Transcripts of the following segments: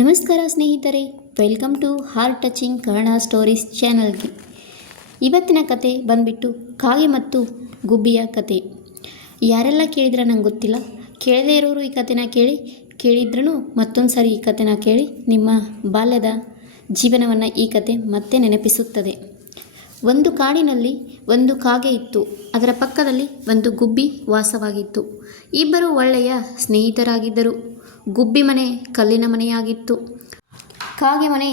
ನಮಸ್ಕಾರ ಸ್ನೇಹಿತರೆ, welcome to heart touching Kannada stories ಚಾನಲ್ಗೆ. ಇವತ್ತಿನ ಕತೆ ಬಂದುಬಿಟ್ಟು ಕಾಗೆ ಮತ್ತು ಗುಬ್ಬಿಯ ಕತೆ. ಯಾರೆಲ್ಲ ಕೇಳಿದ್ರೆ ನಂಗೆ ಗೊತ್ತಿಲ್ಲ, ಕೇಳದೇ ಇರೋರು ಈ ಕತೆನ ಕೇಳಿದ್ರೂ ಮತ್ತೊಂದು ಸಾರಿ ಈ ಕತೆನ ಕೇಳಿ ನಿಮ್ಮ ಬಾಲ್ಯದ ಜೀವನವನ್ನು ಈ ಕತೆ ಮತ್ತೆ ನೆನಪಿಸುತ್ತದೆ. ಒಂದು ಕಾಡಿನಲ್ಲಿ ಒಂದು ಕಾಗೆ ಇತ್ತು. ಅದರ ಪಕ್ಕದಲ್ಲಿ ಒಂದು ಗುಬ್ಬಿ ವಾಸವಾಗಿತ್ತು. ಇಬ್ಬರು ಒಳ್ಳೆಯ ಸ್ನೇಹಿತರಾಗಿದ್ದರು. ಗುಬ್ಬಿ ಮನೆ ಕಲ್ಲಿನ ಮನೆಯಾಗಿತ್ತು, ಕಾಗೆ ಮನೆ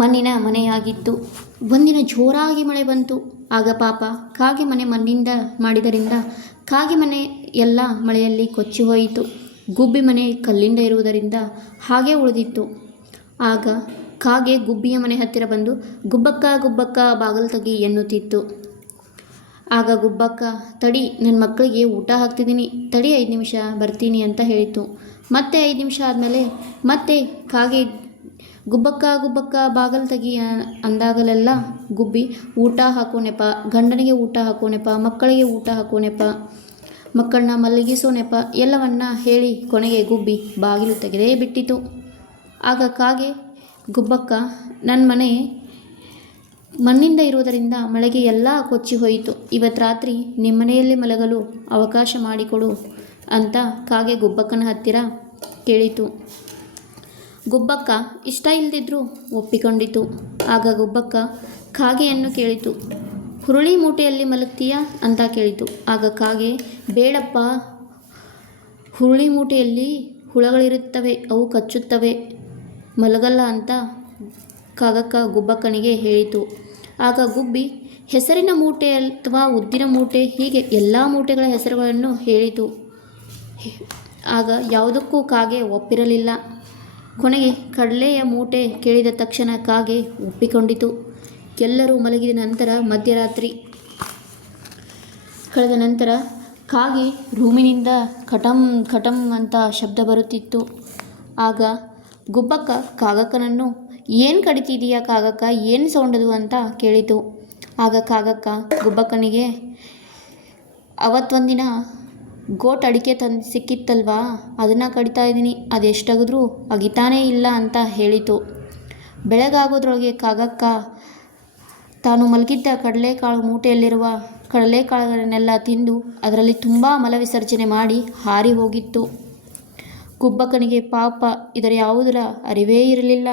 ಮಣ್ಣಿನ ಮನೆಯಾಗಿತ್ತು. ಒಂದಿನ ಜೋರಾಗಿ ಮಳೆ ಬಂತು. ಆಗ ಪಾಪ ಕಾಗೆ ಮನೆ ಮಣ್ಣಿಂದ ಮಾಡಿದರಿಂದ ಕಾಗೆ ಮನೆ ಎಲ್ಲ ಮಳೆಯಲ್ಲಿ ಕೊಚ್ಚಿ ಹೋಯಿತು. ಗುಬ್ಬಿ ಮನೆ ಕಲ್ಲಿಂದ ಇರುವುದರಿಂದ ಹಾಗೆ ಉಳಿದಿತ್ತು. ಆಗ ಕಾಗೆ ಗುಬ್ಬಿಯ ಮನೆ ಹತ್ತಿರ ಬಂದು ಗುಬ್ಬಕ್ಕ ಗುಬ್ಬಕ್ಕ ಬಾಗಿಲು ತೆಗಿ ಎನ್ನುತ್ತಿತ್ತು. ಆಗ ಗುಬ್ಬಕ್ಕ, ತಡಿ, ನನ್ನ ಮಕ್ಕಳಿಗೆ ಊಟ ಹಾಕ್ತಿದ್ದೀನಿ, ತಡಿ 5 ನಿಮಿಷ ಬರ್ತೀನಿ ಅಂತ ಹೇಳಿತು. ಮತ್ತೆ 5 ನಿಮಿಷ ಆದಮೇಲೆ ಮತ್ತೆ ಕಾಗೆ ಗುಬ್ಬಕ್ಕ ಗುಬ್ಬಕ್ಕ ಬಾಗಿಲು ತೆಗಿ ಅಂದಾಗಲೆಲ್ಲ ಗುಬ್ಬಿ, ಊಟ ಹಾಕೋನೆಪ್ಪ, ಗಂಡನಿಗೆ ಊಟ ಹಾಕೋನೆಪ್ಪ, ಮಕ್ಕಳಿಗೆ ಊಟ ಹಾಕೋನೆಪ್ಪ, ಮಕ್ಕಳನ್ನ ಮಲಗಿಸೋನೆಪ್ಪ ಎಲ್ಲವನ್ನ ಹೇಳಿ ಕೊನೆಗೆ ಗುಬ್ಬಿ ಬಾಗಿಲು ತೆಗೆದೇ ಬಿಟ್ಟಿತು. ಆಗ ಕಾಗೆ, ಗುಬ್ಬಕ್ಕ, ನನ್ನ ಮನೆ ಮಣ್ಣಿಂದ ಇರುವುದರಿಂದ ಮಳೆಗೆ ಎಲ್ಲ ಕೊಚ್ಚಿ ಹೋಯಿತು. ಇವತ್ತು ರಾತ್ರಿ ನಿಮ್ಮನೆಯಲ್ಲಿ ಮಲಗಲು ಅವಕಾಶ ಮಾಡಿಕೊಡು ಅಂತ ಕಾಗೆ ಗುಬ್ಬಕ್ಕನ ಹತ್ತಿರ ಕೇಳಿತು. ಗುಬ್ಬಕ್ಕ ಇಷ್ಟ ಇಲ್ಲದಿದ್ದರೂ ಒಪ್ಪಿಕೊಂಡಿತು. ಆಗ ಗುಬ್ಬಕ್ಕ ಕಾಗೆಯನ್ನು ಕೇಳಿತು, ಹುರುಳಿ ಮೂಟೆಯಲ್ಲಿ ಮಲಗ್ತೀಯಾ ಅಂತ ಕೇಳಿತು. ಆಗ ಕಾಗೆ, ಬೇಡಪ್ಪ, ಹುರುಳಿ ಮೂಟೆಯಲ್ಲಿ ಹುಳಗಳಿರುತ್ತವೆ, ಅವು ಕಚ್ಚುತ್ತವೆ, ಮಲಗಲ್ಲ ಅಂತ ಕಾಗಕ್ಕ ಗುಬ್ಬಕ್ಕನಿಗೆ ಹೇಳಿತು. ಆಗ ಗುಬ್ಬಿ ಹೆಸರಿನ ಮೂಟೆ ಅಥವಾ ಉದ್ದಿನ ಮೂಟೆ, ಹೀಗೆ ಎಲ್ಲ ಮೂಟೆಗಳ ಹೆಸರುಗಳನ್ನು ಹೇಳಿತು. ಆಗ ಯಾವುದಕ್ಕೂ ಕಾಗೆ ಒಪ್ಪಿರಲಿಲ್ಲ. ಕೊನೆಗೆ ಕಡಲೆಯ ಮೂಟೆ ಕೇಳಿದ ತಕ್ಷಣ ಕಾಗೆ ಒಪ್ಪಿಕೊಂಡಿತು. ಎಲ್ಲರೂ ಮಲಗಿದ ನಂತರ ಮಧ್ಯರಾತ್ರಿ ಕಳೆದ ನಂತರ ಕಾಗೆ ರೂಮಿನಿಂದ ಕಟಂ ಕಟಂ ಅಂತ ಶಬ್ದ ಬರುತ್ತಿತ್ತು. ಆಗ ಗುಬ್ಬಕ್ಕ ಕಾಗಕ್ಕನನ್ನು, ಏನು ಕಡಿತಿದೀಯಾ ಕಾಗಕ್ಕ, ಏನು ಸೌಂಡದು ಅಂತ ಕೇಳಿತು. ಆಗ ಕಾಗಕ್ಕ ಗುಬ್ಬಕ್ಕನಿಗೆ, ಅವತ್ತೊಂದಿನ ಗೋಟ್ ಅಡಿಕೆ ಸಿಕ್ಕಿತ್ತಲ್ವಾ, ಅದನ್ನು ಕಡಿತಾ ಇದ್ದೀನಿ, ಅದೆಷ್ಟಾಗಿದ್ರೂ ಅಗಿತಾನೇ ಇಲ್ಲ ಅಂತ ಹೇಳಿತು. ಬೆಳಗಾಗೋದ್ರೊಳಗೆ ಕಾಗಕ್ಕ ತಾನು ಮಲಗಿದ್ದ ಕಡಲೆಕಾಳು ಮೂಟೆಯಲ್ಲಿರುವ ಕಡಲೆಕಾಳುಗಳನ್ನೆಲ್ಲ ತಿಂದು ಅದರಲ್ಲಿ ತುಂಬ ಮಲವಿಸರ್ಜನೆ ಮಾಡಿ ಹಾರಿ ಹೋಗಿತ್ತು. ಗುಬ್ಬಕ್ಕನಿಗೆ ಪಾಪ ಇದರ ಯಾವುದರ ಅರಿವೇ ಇರಲಿಲ್ಲ.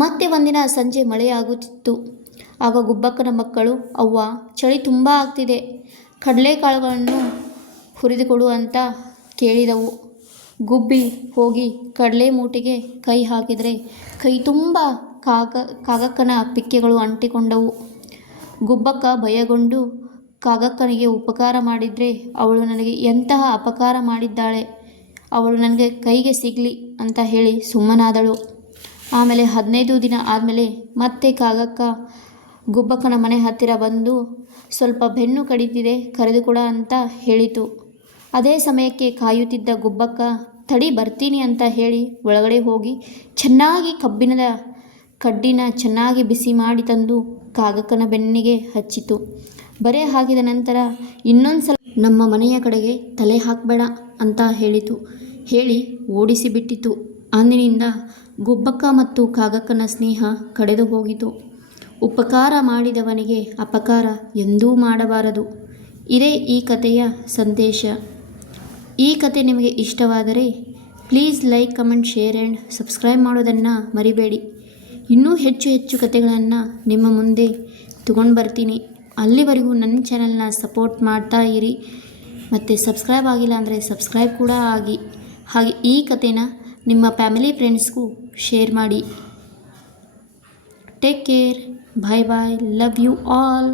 ಮತ್ತೆ ಒಂದಿನ ಸಂಜೆ ಮಳೆಯಾಗುತ್ತಿತ್ತು. ಆಗ ಗುಬ್ಬಕ್ಕನ ಮಕ್ಕಳು, ಅವ್ವ, ಚಳಿ ತುಂಬ ಆಗ್ತಿದೆ, ಕಡಲೆಕಾಳುಗಳನ್ನು ಹುರಿದುಕೊಡು ಅಂತ ಕೇಳಿದವು. ಗುಬ್ಬಿ ಹೋಗಿ ಕಡಲೆ ಮೂಟೆಗೆ ಕೈ ಹಾಕಿದರೆ ಕೈ ತುಂಬ ಕಾಗಕ್ಕನ ಪಿಕ್ಕೆಗಳು ಅಂಟಿಕೊಂಡವು. ಗುಬ್ಬಕ್ಕ ಭಯಗೊಂಡು, ಕಾಗಕ್ಕನಿಗೆ ಉಪಕಾರ ಮಾಡಿದರೆ ಅವಳು ನನಗೆ ಎಂತಹ ಅಪಕಾರ ಮಾಡಿದ್ದಾಳೆ, ಅವಳು ನನಗೆ ಕೈಗೆ ಸಿಗಲಿ ಅಂತ ಹೇಳಿ ಸುಮ್ಮನಾದಳು. ಆಮೇಲೆ 15 ದಿನ ಆದಮೇಲೆ ಮತ್ತೆ ಕಾಗಕ್ಕ ಗುಬ್ಬಕ್ಕನ ಮನೆ ಹತ್ತಿರ ಬಂದು, ಸ್ವಲ್ಪ ಬೆನ್ನು ಕಡಿತಿದೆ, ಕರೆದುಕೊಡ ಅಂತ ಹೇಳಿತು. ಅದೇ ಸಮಯಕ್ಕೆ ಕಾಯುತ್ತಿದ್ದ ಗುಬ್ಬಕ್ಕ, ತಡಿ ಬರ್ತೀನಿ ಅಂತ ಹೇಳಿ ಒಳಗಡೆ ಹೋಗಿ ಚೆನ್ನಾಗಿ ಕಬ್ಬಿಣದ ಕಡ್ಡಿನ ಚೆನ್ನಾಗಿ ಬಿಸಿ ಮಾಡಿ ತಂದು ಕಾಗಕ್ಕನ ಬೆನ್ನಿಗೆ ಹಚ್ಚಿತು. ಬರೆ ಹಾಕಿದ ನಂತರ ಇನ್ನೊಂದು ಸಲ ನಮ್ಮ ಮನೆಯ ಕಡೆಗೆ ತಲೆ ಹಾಕಬೇಡ ಅಂತ ಹೇಳಿತು. ಹೇಳಿ ಓಡಿಸಿಬಿಟ್ಟಿತು. ಅಂದಿನಿಂದ ಗುಬ್ಬಕ್ಕ ಮತ್ತು ಕಾಗಕ್ಕನ ಸ್ನೇಹ ಕಳೆದು ಹೋಗಿತು. ಉಪಕಾರ ಮಾಡಿದವನಿಗೆ ಅಪಕಾರ ಎಂದೂ ಮಾಡಬಾರದು. ಇದೇ ಈ ಕಥೆಯ ಸಂದೇಶ. ಈ ಕತೆ ನಿಮಗೆ ಇಷ್ಟವಾದರೆ please like, comment, share and subscribe ಮಾಡೋದನ್ನು ಮರಿಬೇಡಿ. ಇನ್ನೂ ಹೆಚ್ಚು ಹೆಚ್ಚು ಕತೆಗಳನ್ನು ನಿಮ್ಮ ಮುಂದೆ ತಗೊಂಡು ಬರ್ತೀನಿ. ಅಲ್ಲಿವರೆಗೂ ನನ್ನ ಚಾನಲ್ನ ಸಪೋರ್ಟ್ ಮಾಡ್ತಾ ಇರಿ. ಮತ್ತು ಸಬ್ಸ್ಕ್ರೈಬ್ ಆಗಿಲ್ಲ ಅಂದರೆ ಸಬ್ಸ್ಕ್ರೈಬ್ ಕೂಡ ಆಗಿ. ಹಾಗೆ ಈ ಕತೆನ ನಿಮ್ಮ ಫ್ಯಾಮಿಲಿ ಫ್ರೆಂಡ್ಸ್ಗೂ ಶೇರ್ ಮಾಡಿ. Take care, bye bye, love you all.